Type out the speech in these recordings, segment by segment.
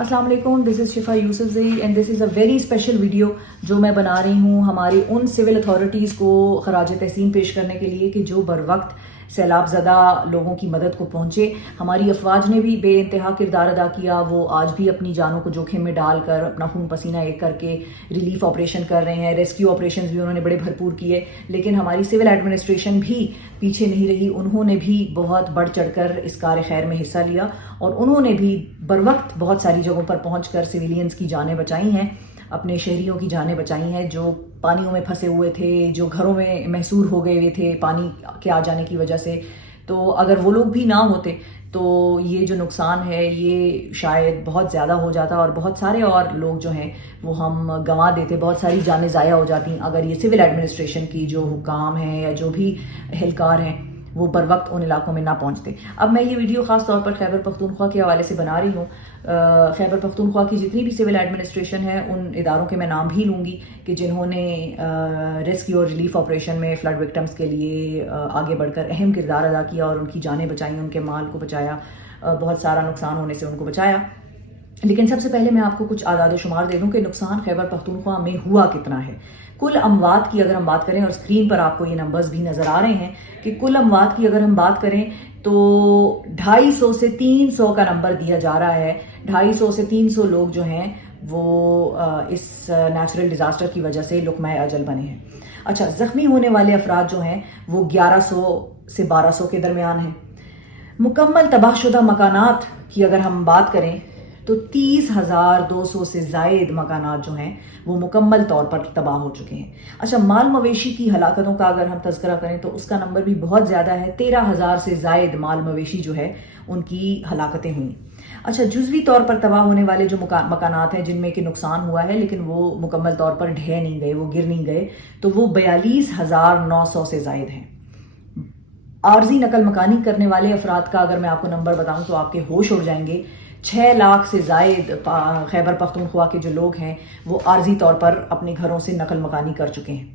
السلام علیکم، this is Shifa Yousufzai and this is a very special video جو میں بنا رہی ہوں ہماری ان سول اتھارٹیز کو خراج تحسین پیش کرنے کے لیے کہ جو بر وقت سیلاب زدہ لوگوں کی مدد کو پہنچے. ہماری افواج نے بھی بے انتہا کردار ادا کیا. وہ آج بھی اپنی جانوں کو جوکھم میں ڈال کر اپنا خون پسینہ ایک کر کے ریلیف آپریشن کر رہے ہیں. ریسکیو آپریشنز بھی انہوں نے بڑے بھرپور کیے. لیکن ہماری سول ایڈمنسٹریشن بھی پیچھے نہیں رہی. انہوں نے بھی بہت بڑھ چڑھ کر اس کار خیر میں حصہ لیا اور انہوں نے بھی بر وقت بہت ساری جگہوں پر پہنچ کر سویلینز کی جانیں بچائی ہیں، اپنے شہریوں کی جانیں بچائی ہیں جو پانیوں میں پھنسے ہوئے تھے، جو گھروں میں محصور ہو گئے ہوئے تھے پانی کے آ جانے کی وجہ سے. تو اگر وہ لوگ بھی نہ ہوتے تو یہ جو نقصان ہے یہ شاید بہت زیادہ ہو جاتا اور بہت سارے اور لوگ جو ہیں وہ ہم گنوا دیتے. بہت ساری جانیں ضائع ہو جاتی اگر یہ سول ایڈمنسٹریشن کی جو حکام ہیں یا جو بھی اہلکار ہیں وہ بر وقت ان علاقوں میں نہ پہنچتے. اب میں یہ ویڈیو خاص طور پر خیبر پختونخوا کے حوالے سے بنا رہی ہوں. خیبر پختونخوا کی جتنی بھی سول ایڈمنسٹریشن ہے ان اداروں کے میں نام بھی لوں گی کہ جنہوں نے ریسکیو اور ریلیف آپریشن میں فلڈ وکٹمز کے لیے آگے بڑھ کر اہم کردار ادا کیا اور ان کی جانیں بچائیں، ان کے مال کو بچایا، بہت سارا نقصان ہونے سے ان کو بچایا. لیکن سب سے پہلے میں آپ کو کچھ اعداد و شمار دے دوں کہ نقصان خیبر پختونخوا میں ہوا کتنا ہے. کل اموات کی اگر ہم بات کریں، اور اسکرین پر آپ کو یہ نمبرز بھی نظر آ رہے ہیں کہ کل اموات کی اگر ہم بات کریں تو 250 سے 300 کا نمبر دیا جا رہا ہے. 250 سے 300 لوگ جو ہیں وہ اس نیچرل ڈیزاسٹر کی وجہ سے لقمہ اجل بنے ہیں. اچھا، زخمی ہونے والے افراد جو ہیں وہ 1100 سے 1200 کے درمیان ہیں. مکمل تباہ شدہ مکانات کی اگر ہم بات کریں تو 30,200 سے زائد مکانات جو ہیں وہ مکمل طور پر تباہ ہو چکے ہیں. اچھا، مال مویشی کی ہلاکتوں کا اگر ہم تذکرہ کریں تو اس کا نمبر بھی بہت زیادہ ہے. 13,000 سے زائد مال مویشی جو ہے ان کی ہلاکتیں ہوئیں. اچھا، جزوی طور پر تباہ ہونے والے جو مکانات ہیں جن میں کہ نقصان ہوا ہے لیکن وہ مکمل طور پر ڈھہ نہیں گئے، وہ گر نہیں گئے، تو وہ 42,900 سے زائد ہیں. عارضی نقل مکانی کرنے والے افراد کا اگر میں آپ کو نمبر بتاؤں تو آپ کے ہوش اڑ جائیں گے. 6 لاکھ سے زائد خیبر پختونخوا کے جو لوگ ہیں وہ عارضی طور پر اپنے گھروں سے نقل مکانی کر چکے ہیں.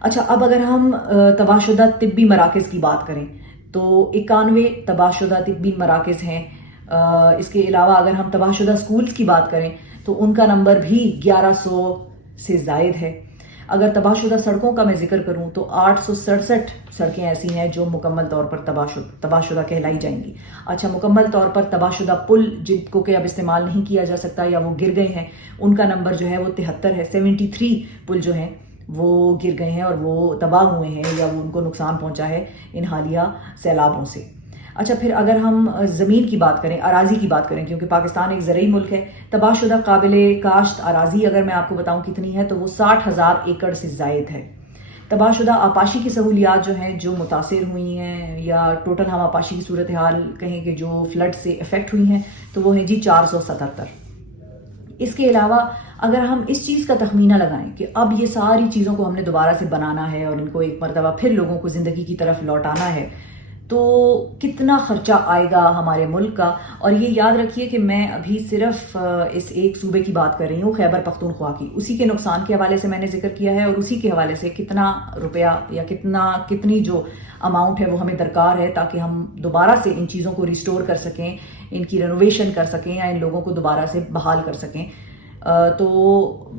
اچھا، اب اگر ہم تباہ شدہ طبی مراکز کی بات کریں تو 91 تباہ شدہ طبی مراکز ہیں. اس کے علاوہ اگر ہم تباہ شدہ سکولز کی بات کریں تو ان کا نمبر بھی 1100 سے زائد ہے. اگر تباہ شدہ سڑکوں کا میں ذکر کروں تو 867 سڑکیں ایسی ہیں جو مکمل طور پر تباہ شدہ کہلائی جائیں گی. اچھا، مکمل طور پر تباہ شدہ پل جن کو کہ اب استعمال نہیں کیا جا سکتا یا وہ گر گئے ہیں ان کا نمبر جو ہے وہ 73 ہے. 73 پل جو ہیں وہ گر گئے ہیں اور وہ تباہ ہوئے ہیں یا وہ ان کو نقصان پہنچا ہے ان حالیہ سیلابوں سے. اچھا، پھر اگر ہم زمین کی بات کریں، اراضی کی بات کریں، کیونکہ پاکستان ایک زرعی ملک ہے، تباہ شدہ قابل کاشت اراضی اگر میں آپ کو بتاؤں کتنی ہے تو وہ 60,000 ایکڑ سے زائد ہے. تباہ شدہ آبپاشی کی سہولیات جو ہیں جو متاثر ہوئی ہیں یا ٹوٹل ہم آبپاشی کی صورتحال کہیں کہ جو فلڈ سے افیکٹ ہوئی ہیں تو وہ ہیں جی 477. اس کے علاوہ اگر ہم اس چیز کا تخمینہ لگائیں کہ اب یہ ساری چیزوں کو ہم نے دوبارہ سے بنانا ہے اور ان کو ایک مرتبہ پھر لوگوں کو زندگی کی طرف لوٹانا ہے تو کتنا خرچہ آئے گا ہمارے ملک کا. اور یہ یاد رکھیے کہ میں ابھی صرف اس ایک صوبے کی بات کر رہی ہوں، خیبر پختونخوا کی. اسی کے نقصان کے حوالے سے میں نے ذکر کیا ہے اور اسی کے حوالے سے کتنا روپیہ یا کتنی جو اماؤنٹ ہے وہ ہمیں درکار ہے تاکہ ہم دوبارہ سے ان چیزوں کو ریسٹور کر سکیں، ان کی رینوویشن کر سکیں یا ان لوگوں کو دوبارہ سے بحال کر سکیں. تو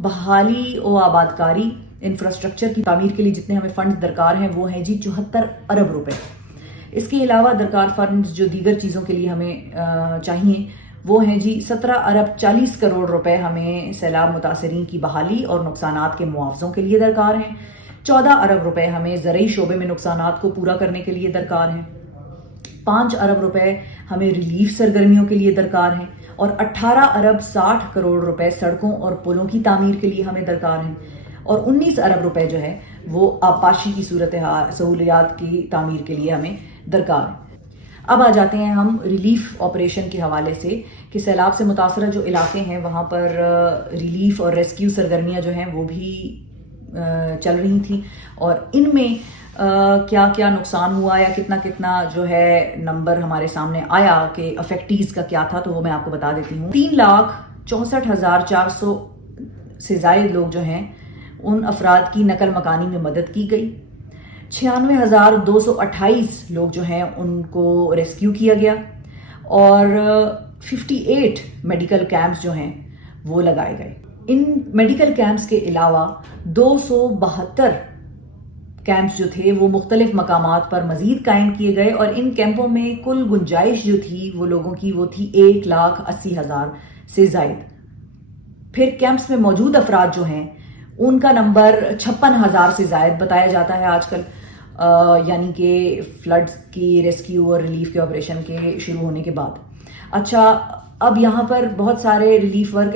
بحالی و آبادکاری انفراسٹرکچر کی تعمیر کے لیے جتنے ہمیں فنڈز درکار ہیں وہ ہیں جی 74 ارب روپے. اس کے علاوہ درکار فنڈز جو دیگر چیزوں کے لیے ہمیں چاہیے وہ ہیں جی 17 ارب 40 کروڑ روپے ہمیں سیلاب متاثرین کی بحالی اور نقصانات کے معاوضوں کے لیے درکار ہیں. 14 ارب روپے ہمیں زرعی شعبے میں نقصانات کو پورا کرنے کے لیے درکار ہیں. 5 ارب روپے ہمیں ریلیف سرگرمیوں کے لیے درکار ہیں اور 18 ارب 60 کروڑ روپے سڑکوں اور پلوں کی تعمیر کے لیے ہمیں درکار ہیں اور 19 ارب روپے جو ہے وہ آبپاشی کی سہولیات کی تعمیر کے لیے ہمیں درکار ہے. اب آ جاتے ہیں ہم ریلیف آپریشن کے حوالے سے کہ سیلاب سے متاثرہ جو علاقے ہیں وہاں پر ریلیف اور ریسکیو سرگرمیاں جو ہیں وہ بھی چل رہی تھیں اور ان میں کیا کیا نقصان ہوا یا کتنا جو ہے نمبر ہمارے سامنے آیا کہ افیکٹیز کا کیا تھا تو وہ میں آپ کو بتا دیتی ہوں. 3,64,400 سے زائد لوگ جو ہیں ان افراد کی نقل مکانی میں مدد کی گئی. 96,228 لوگ جو ہیں ان کو ریسکیو کیا گیا اور 58 میڈیکل کیمپس جو ہیں وہ لگائے گئے. ان میڈیکل کیمپس کے علاوہ 272 کیمپس جو تھے وہ مختلف مقامات پر مزید قائم کیے گئے, اور ان کیمپوں میں کل گنجائش جو تھی وہ لوگوں کی وہ تھی 1,80,000 سے زائد. پھر کیمپس میں موجود افراد جو ہیں ان کا نمبر 56,000 سے زائد بتایا جاتا ہے آج کل, یعنی کہ فلڈز کی ریسکیو اور ریلیف کے آپریشن کے شروع ہونے کے بعد. اچھا, اب یہاں پر بہت سارے ریلیف ورک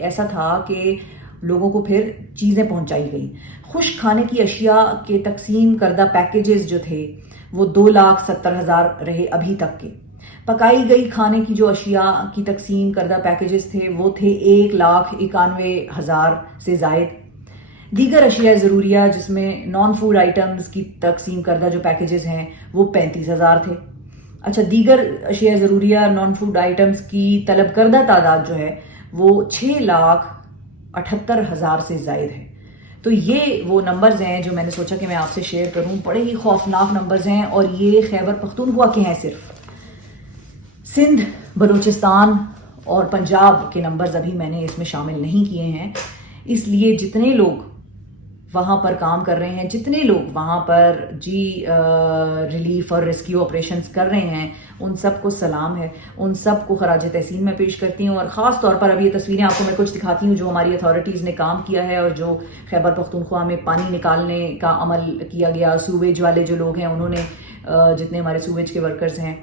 ایسا تھا کہ لوگوں کو پھر چیزیں پہنچائی گئیں. خشک کھانے کی اشیاء کے تقسیم کردہ پیکیجز جو تھے وہ 2,70,000 رہے ابھی تک کے. پکائی گئی کھانے کی جو اشیاء کی تقسیم کردہ پیکیجز تھے وہ تھے 1,91,000 سے زائد. دیگر اشیاء ضروریہ جس میں نان فوڈ آئٹمز کی تقسیم کردہ جو پیکیجز ہیں وہ 35,000 تھے. اچھا, دیگر اشیاء ضروریہ نان فوڈ آئٹمز کی طلب کردہ تعداد جو ہے وہ 6,78,000 سے زائد ہے. تو یہ وہ نمبرز ہیں جو میں نے سوچا کہ میں آپ سے شیئر کروں. بڑے ہی خوفناک نمبرز ہیں, اور یہ خیبر پختونخوا کے ہیں. صرف سندھ, بلوچستان اور پنجاب کے نمبرز ابھی میں نے اس میں شامل نہیں کیے ہیں. اس لیے جتنے لوگ وہاں پر کام کر رہے ہیں, جتنے لوگ وہاں پر ریلیف اور ریسکیو آپریشنز کر رہے ہیں, ان سب کو سلام ہے, ان سب کو خراج تحسین میں پیش کرتی ہوں. اور خاص طور پر اب یہ تصویریں آپ کو میں کچھ دکھاتی ہوں جو ہماری اتھارٹیز نے کام کیا ہے, اور جو خیبر پختونخوا میں پانی نکالنے کا عمل کیا گیا. سویج والے جو لوگ ہیں انہوں نے, جتنے ہمارے سویج کے ورکرز ہیں,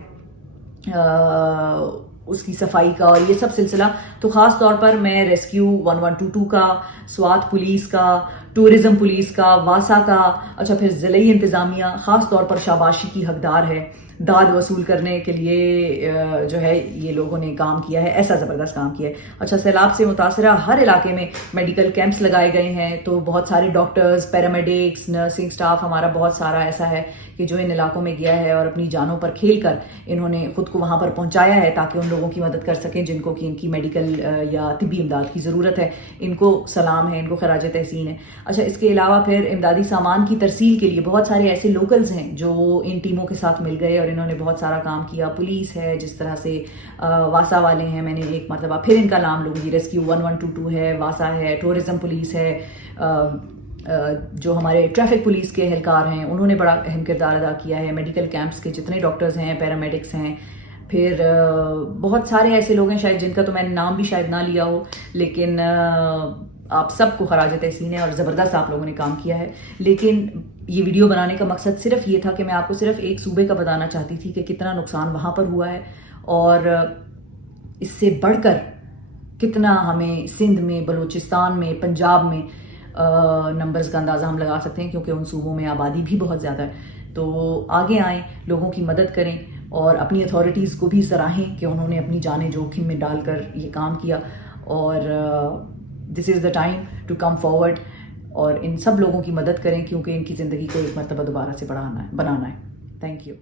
اس کی صفائی کا اور یہ سب سلسلہ. تو خاص طور پر میں ریسکیو 1122 کا, سوات پولیس کا, ٹورزم پولیس کا, واسا کا, اچھا پھر ضلعی انتظامیہ خاص طور پر شاباشی کی حقدار ہے. داد وصول کرنے کے لیے جو ہے یہ لوگوں نے کام کیا ہے, ایسا زبردست کام کیا ہے. اچھا, سیلاب سے متاثرہ ہر علاقے میں میڈیکل کیمپس لگائے گئے ہیں. تو بہت سارے ڈاکٹرز, پیرامیڈکس, نرسنگ سٹاف ہمارا بہت سارا ایسا ہے کہ جو ان علاقوں میں گیا ہے اور اپنی جانوں پر کھیل کر انہوں نے خود کو وہاں پر پہنچایا ہے تاکہ ان لوگوں کی مدد کر سکیں جن کو کہ ان کی میڈیکل یا طبی امداد کی ضرورت ہے. ان کو سلام ہے, ان کو خراج تحسین ہے. اچھا, اس کے علاوہ پھر امدادی سامان کی ترسیل کے لیے بہت سارے ایسے لوکلز ہیں جو ان ٹیموں کے ساتھ مل گئے اور انہوں نے بہت سارا کام کیا. پولیس ہے, جس طرح سے واسا والے ہیں, میں نے ایک مرتبہ پھر ان کا نام لوں گی, ریسکیو 1122 ہے, واسا ہے, ٹورزم پولیس ہے, جو ہمارے ٹریفک پولیس کے اہلکار ہیں انہوں نے بڑا اہم کردار ادا کیا ہے. میڈیکل کیمپس کے جتنے ڈاکٹرز ہیں, پیرامیڈکس ہیں, پھر بہت سارے ایسے لوگ ہیں شاید جن کا تو میں نے نام بھی شاید نہ لیا ہو, لیکن آپ سب کو خراج تحسین ہے اور زبردست آپ لوگوں نے کام کیا ہے. لیکن یہ ویڈیو بنانے کا مقصد صرف یہ تھا کہ میں آپ کو صرف ایک صوبے کا بتانا چاہتی تھی کہ کتنا نقصان وہاں پر ہوا ہے, اور اس سے بڑھ کر کتنا ہمیں سندھ میں, بلوچستان میں, پنجاب میں نمبرز کا اندازہ ہم لگا سکتے ہیں, کیونکہ ان صوبوں میں آبادی بھی بہت زیادہ ہے. تو آگے آئیں, لوگوں کی مدد کریں اور اپنی اتھارٹیز کو بھی سراہیں کہ انہوں نے اپنی جانیں جوکھم میں ڈال کر یہ کام کیا. اور this is the time to come forward, اور ان سب لوگوں کی مدد کریں کیونکہ ان کی زندگی کو ایک مرتبہ دوبارہ سے بنانا ہے. Thank you.